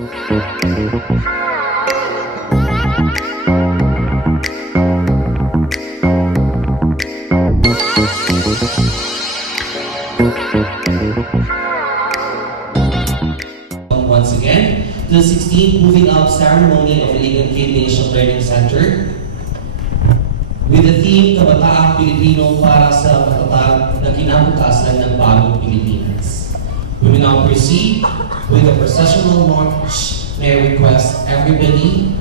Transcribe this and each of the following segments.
Once again, to the 16th Moving Up ceremony of Iligan Kid Nation Learning Center with the theme, Kabataang Pilipino para sa matatag na kinabukasan ng bagong Pilipinas. We will now proceed with the processional march. May I request everybody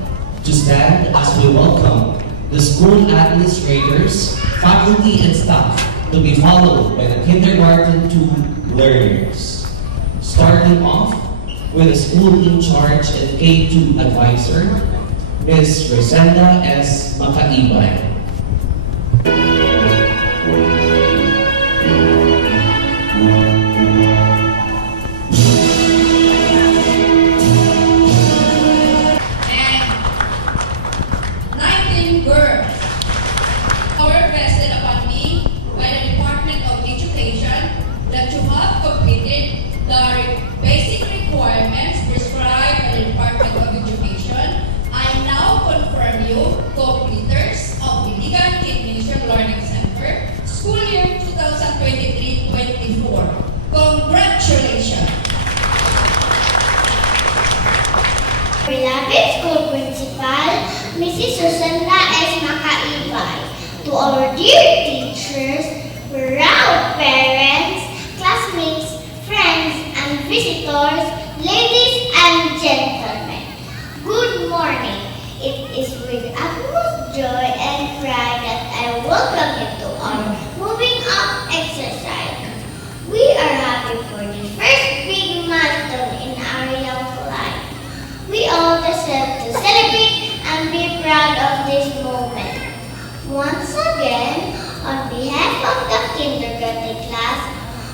to stand as we welcome the school administrators, faculty, and staff to be followed by the kindergarten 2 learners. Starting off with the school in charge and K2 advisor, Ms. Rosenda S. Makaibay. Beloved School Principal, Mrs. Rosenda S. Makaibay, to our dear teachers, proud parents, classmates, friends, and visitors, ladies and gentlemen, good morning. It is with utmost joy and pride that I welcome you to our Moving Up exercise. We are happy for the first big milestone in our young life. We all deserve to celebrate and be proud of this moment. Once again, on behalf of the kindergarten class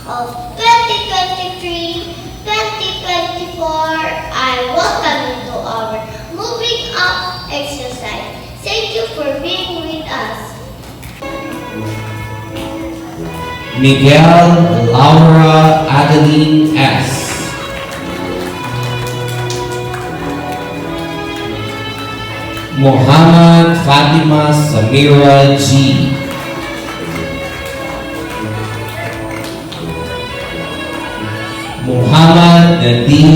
of 2023-2024, I welcome you to our Moving Up exercise. Thank you for being with us. Miguel Laura Adeline S. Muhammad Fatima Samira G. Muhammad Nadim